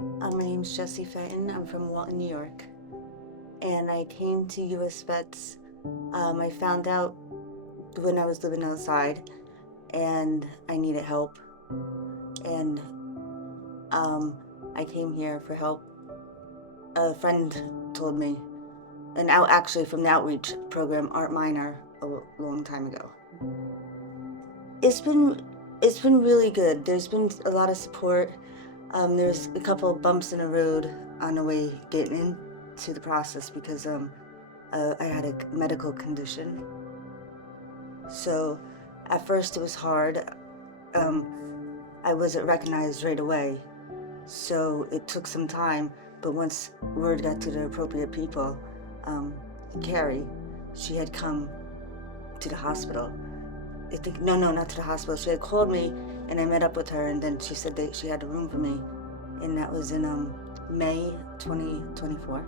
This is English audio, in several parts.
My name's Jessie. I'm from Walton, New York, and I came to U.S.VETS. I found out when I was living outside, and I needed help, and I came here for help. A friend told me, and out actually from the outreach program, Art Minor, a long time ago. It's been it's been really good. There's been a lot of support. There's a couple of bumps in the road on the way getting into the process because I had a medical condition. So at first it was hard. I wasn't recognized right away. So it took some time, but once word got to the appropriate people, Carrie, she had come to the hospital. No, not to the hospital. She had called me and I met up with her, and then she said that she had a room for me. And that was in May 2024.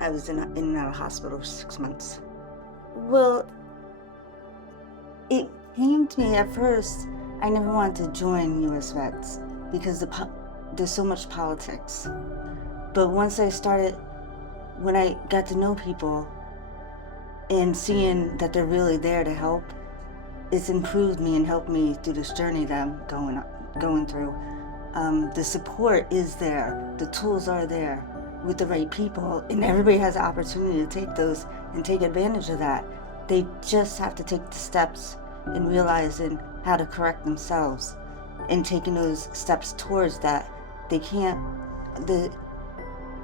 I was in and out of hospital for 6 months. Well, it came to me at first. I never wanted to join U.S.VETS because there's so much politics. But once when I got to know people and seeing that they're really there to help, it's improved me and helped me through this journey that I'm going through. The support is there, the tools are there with the right people, and everybody has the opportunity to take those and take advantage of that. They just have to take the steps in realizing how to correct themselves and taking those steps towards that. They can't, the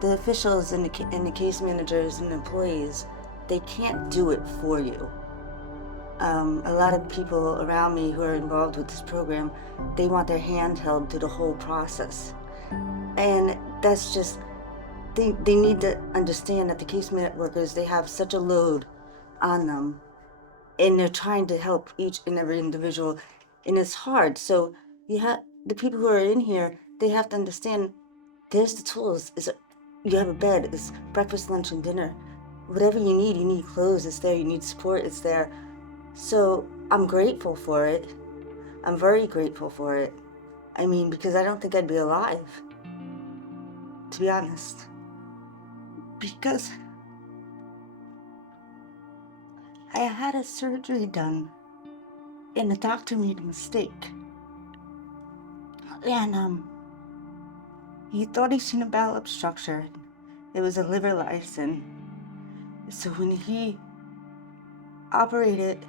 officials and the case managers and employees, they can't do it for you. A lot of people around me who are involved with this program, they want their hand held through the whole process. And that's just, they need to understand that the case workers, they have such a load on them, and they're trying to help each and every individual, and it's hard. So the people who are in here, they have to understand there's the tools. You have a bed, it's breakfast, lunch, and dinner. Whatever you need clothes, it's there, you need support, it's there. So I'm grateful for it. I'm very grateful for it. I mean, because I don't think I'd be alive, to be honest. Because I had a surgery done and the doctor made a mistake. And he thought he seen a bowel obstruction. It was a liver lysin. So when he operated,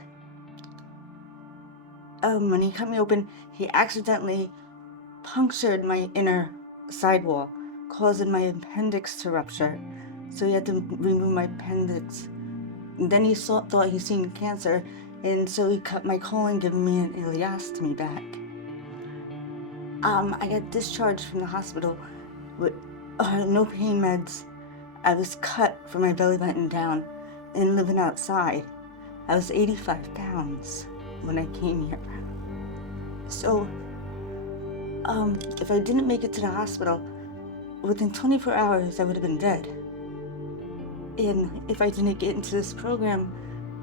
when he cut me open, he accidentally punctured my inner sidewall, causing my appendix to rupture. So he had to remove my appendix. And then he thought he seen cancer, and so he cut my colon, giving me an ileostomy back. I got discharged from the hospital with no pain meds. I was cut from my belly button down and living outside. I was 85 pounds when I came here. So, if I didn't make it to the hospital, within 24 hours, I would have been dead. And if I didn't get into this program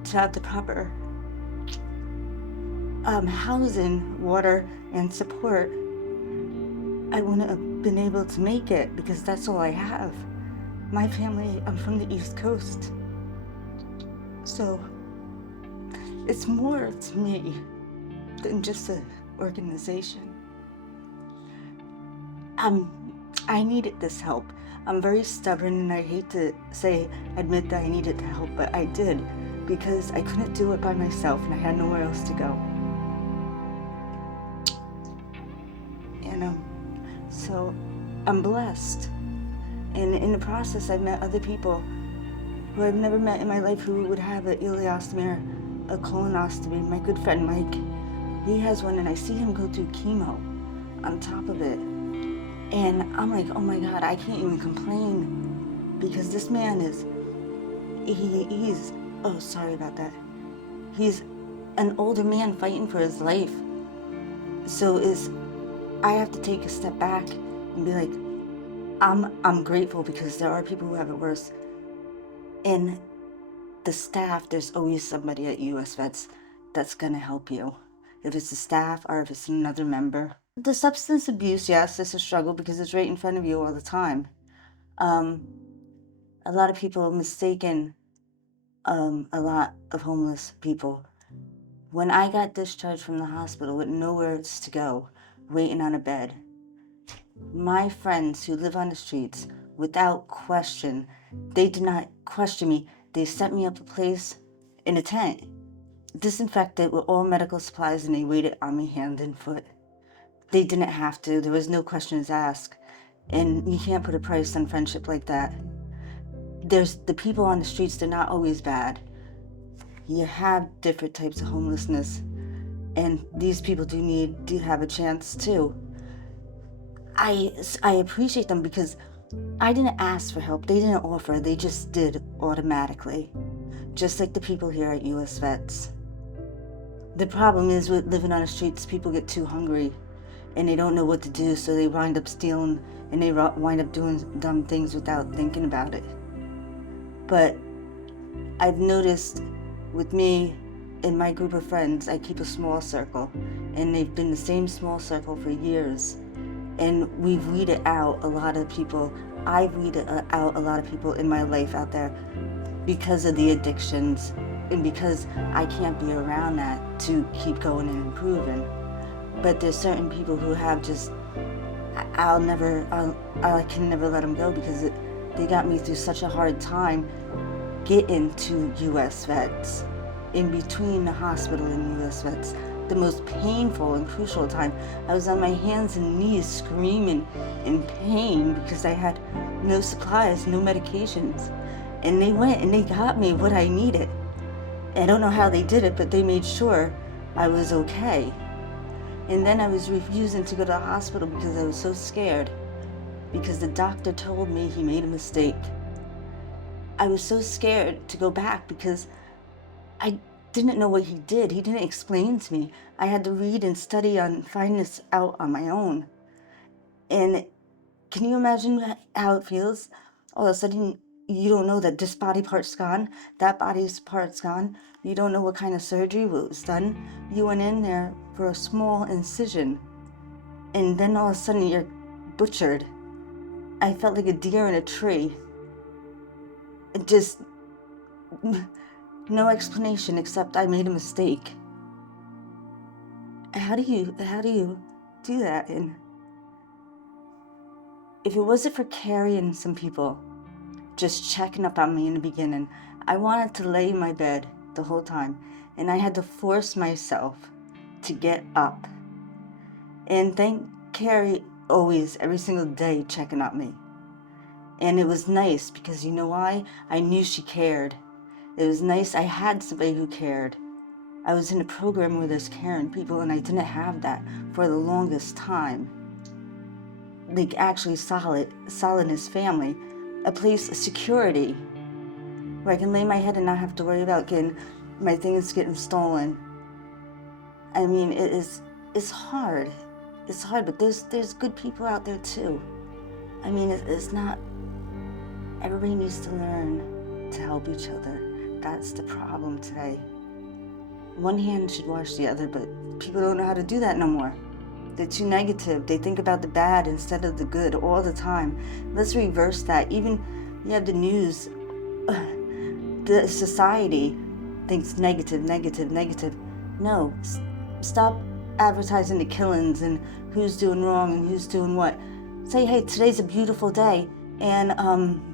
to have the proper housing, water, and support, I wouldn't have been able to make it, because that's all I have. My family, I'm from the East Coast. So it's more to me than just an organization. I needed this help. I'm very stubborn, and I hate to admit that I needed the help, but I did, because I couldn't do it by myself and I had nowhere else to go. And so I'm blessed. And in the process, I've met other people who I've never met in my life who would have an ileostomy or a colonoscopy. My good friend Mike, he has one, and I see him go through chemo on top of it. And I'm like, oh my God, I can't even complain, because this man oh, sorry about that. He's an older man fighting for his life. So I have to take a step back and be like, I'm grateful, because there are people who have it worse. And the staff, there's always somebody at U.S.VETS that's gonna help you. If it's the staff or if it's another member. The substance abuse, yes, is a struggle because it's right in front of you all the time. Um, a lot of people mistaken a lot of homeless people. When I got discharged from the hospital with nowhere else to go, waiting on a bed, my friends who live on the streets, without question, they did not question me. They set me up a place in a tent, disinfected with all medical supplies, and they waited on me hand and foot. They didn't have to. There was no questions asked. And you can't put a price on friendship like that. There's the people on the streets, they're not always bad. You have different types of homelessness, and these people do have a chance too. I appreciate them because I didn't ask for help. They didn't offer. They just did automatically. Just like the people here at U.S.VETS. The problem is with living on the streets, people get too hungry and they don't know what to do, so they wind up stealing and they wind up doing dumb things without thinking about it. But I've noticed with me and my group of friends, I keep a small circle, and they've been the same small circle for years. And we've weeded out a lot of people. I've weeded out a lot of people in my life out there because of the addictions and because I can't be around that to keep going and improving. But there's certain people who have just, I can never let them go because they got me through such a hard time getting to U.S.VETS. In between the hospital and U.S.VETS, the most painful and crucial time, I was on my hands and knees screaming in pain because I had no supplies, no medications. And they went and they got me what I needed. I don't know how they did it, but they made sure I was okay. And then I was refusing to go to the hospital because I was so scared, because the doctor told me he made a mistake. I was so scared to go back because I didn't know what he did. He didn't explain to me. I had to read and study on, find this out on my own. And can you imagine how it feels? All of a sudden, you don't know that this body part's gone, that body's part's gone. You don't know what kind of surgery was done. You went in there for a small incision, and then all of a sudden you're butchered. I felt like a deer in a tree. It just, no explanation except I made a mistake. How do you do that? And if it wasn't for carrying some people, just checking up on me in the beginning, I wanted to lay in my bed the whole time, and I had to force myself to get up. And thank Carrie always, every single day, checking on me. And it was nice because you know why? I knew she cared. It was nice I had somebody who cared. I was in a program where there's caring people, and I didn't have that for the longest time. Like actually solidness, family, a place of security where I can lay my head and not have to worry about getting my things getting stolen. I mean, it's hard. It's hard, but there's good people out there too. I mean, it's not, everybody needs to learn to help each other. That's the problem today. One hand should wash the other, but people don't know how to do that no more. They're too negative. They think about the bad instead of the good all the time. Let's reverse that. Even you have the news, the society thinks negative, negative, negative. No, stop advertising the killings and who's doing wrong and who's doing what. Say, hey, today's a beautiful day, and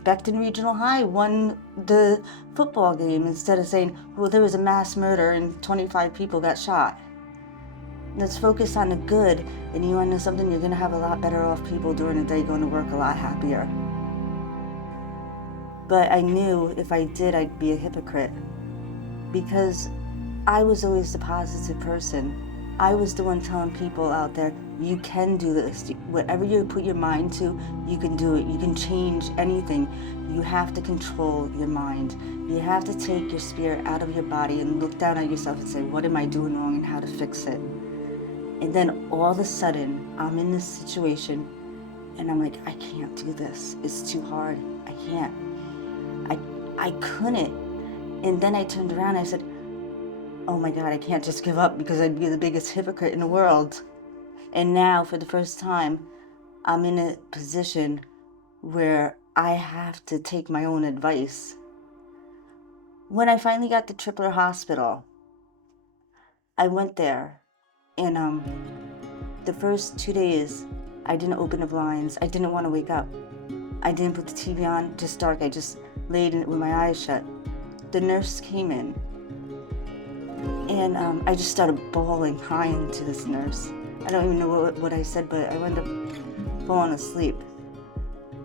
Beckton Regional High won the football game, instead of saying, well, there was a mass murder and 25 people got shot. Let's focus on the good, and you want to know something? You're going to have a lot better off people during the day, going to work a lot happier. But I knew if I did, I'd be a hypocrite, because I was always the positive person. I was the one telling people out there, you can do this. Whatever you put your mind to, you can do it. You can change anything. You have to control your mind. You have to take your spirit out of your body and look down at yourself and say, what am I doing wrong and how to fix it? And then all of a sudden, I'm in this situation and I'm like, I can't do this. It's too hard. I can't. I couldn't. And then I turned around and I said, oh my God, I can't just give up because I'd be the biggest hypocrite in the world. And now, for the first time, I'm in a position where I have to take my own advice. When I finally got to Tripler Hospital, I went there, and the first 2 days, I didn't open the blinds. I didn't want to wake up. I didn't put the TV on, just dark. I just laid in it with my eyes shut. The nurse came in, and I just started bawling, crying to this nurse. I don't even know what I said, but I wound up falling asleep.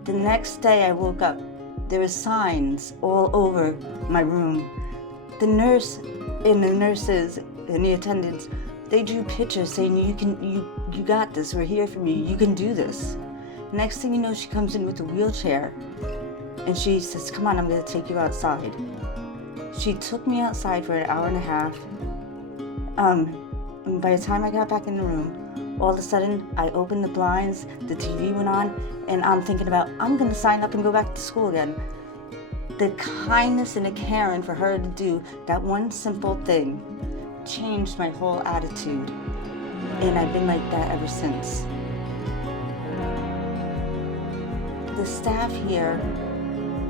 The next day I woke up, there were signs all over my room. The nurse and the nurses and the attendants, they drew pictures saying, you got this, we're here for you, you can do this. Next thing you know, she comes in with a wheelchair and she says, come on, I'm gonna take you outside. She took me outside for an hour and a half. And by the time I got back in the room, all of a sudden I opened the blinds, the TV went on, and I'm thinking about, I'm gonna sign up and go back to school again. The kindness and the caring for her to do that one simple thing changed my whole attitude. And I've been like that ever since. The staff here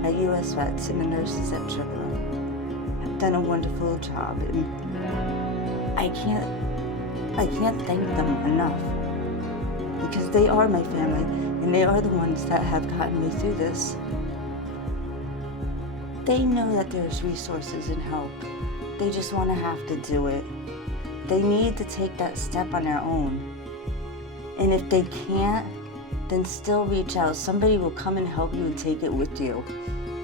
at U.S.VETS and the nurses at Tripler have done a wonderful job. And I can't thank them enough, because they are my family and they are the ones that have gotten me through this. They know that there's resources and help. They just want to have to do it. They need to take that step on their own. And if they can't, then still reach out. Somebody will come and help you and take it with you.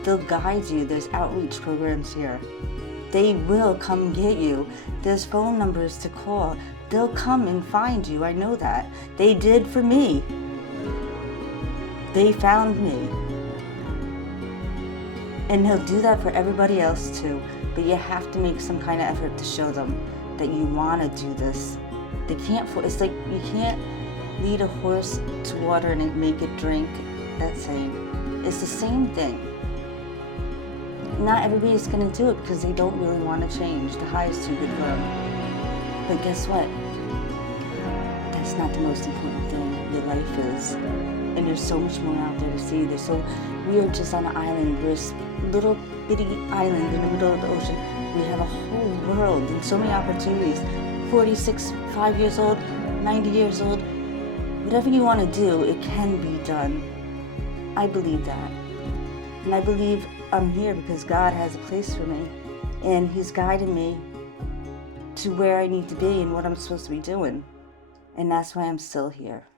They'll guide you. There's outreach programs here. They will come get you. There's phone numbers to call. They'll come and find you. I know that. They did for me. They found me. And they'll do that for everybody else too. But you have to make some kind of effort to show them that you want to do this. They can't, it's like you can't lead a horse to water and make it drink. That saying. It's the same thing. Not everybody's going to do it because they don't really want to change. The high is too good for them. But guess what? That's not the most important thing. Your life is. And there's so much more out there to see. We are just on an island. We're a little bitty island in the middle of the ocean. We have a whole world and so many opportunities. 46, 5 years old, 90 years old. Whatever you want to do, it can be done. I believe that. And I believe I'm here because God has a place for me. And He's guiding me to where I need to be and what I'm supposed to be doing. And that's why I'm still here.